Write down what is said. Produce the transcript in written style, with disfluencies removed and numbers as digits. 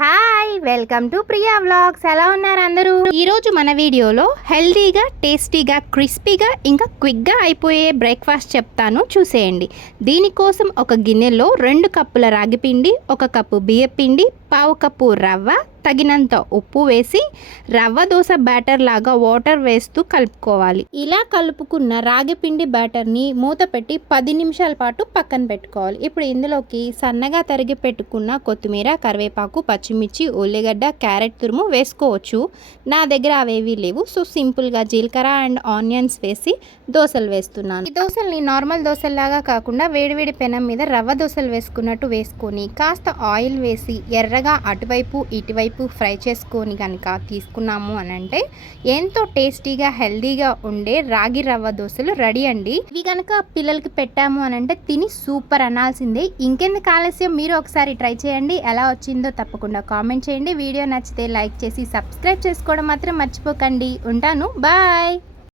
Hi welcome to Priya vlogs. ఎలా ఉన్నారు అందరూ? ఈరోజు మన వీడియోలో హెల్తీగా, టేస్టీగా, క్రిస్పీగా ఇంకా క్విక్గా అయిపోయే బ్రేక్ఫాస్ట్ చెప్తాను, చూసేయండి. దీనికోసం ఒక గిన్నెలో 2 కప్పుల రాగి పిండి, 1 కప్పు బియ్యపిండి, 1/2 కప్పు రవ్వ, తగినంత ఉప్పు వేసి రవ్వ దోశ బ్యాటర్ లాగా వాటర్ వేస్తూ కలుపుకోవాలి. ఇలా కలుపుకున్న రాగి పిండి బ్యాటర్ని మూత పెట్టి 10 నిమిషాల పాటు పక్కన పెట్టుకోవాలి. ఇప్పుడు ఇందులోకి సన్నగా తరిగి పెట్టుకున్న కొత్తిమీర, కరివేపాకు, పచ్చిమిర్చి, ఉల్లిగడ్డ, క్యారెట్ తురుము వేసుకోవచ్చు. నా దగ్గర అవేవి లేవు, సో సింపుల్గా జీలకర్ర అండ్ ఆనియన్స్ వేసి దోశలు వేస్తున్నాను. ఈ దోశల్ని నార్మల్ దోశల్లాగా కాకుండా వేడివేడి పెనం మీద రవ్వ దోశలు వేసుకున్నట్టు వేసుకొని కాస్త ఆయిల్ వేసి ఎర్రగా అటువైపు ఇటువైపు ఫ్రై చేసుకొని కనుక తీసుకున్నాము అని అంటే ఎంతో టేస్టీగా, హెల్దీగా ఉండే రాగి రవ్వ దోశలు రెడీ అండి. ఇవి కనుక పిల్లలకి పెట్టాము అని అంటే తిని సూపర్ అనాల్సిందే. ఇంకెందుకు ఆలస్యం, మీరు ఒకసారి ట్రై చేయండి. ఎలా వచ్చిందో తప్పకుండా కామెంట్ చేయండి. వీడియో నచ్చితే లైక్ చేసి సబ్స్క్రైబ్ చేసుకోవడం మాత్రం మర్చిపోకండి. ఉంటాను, బాయ్.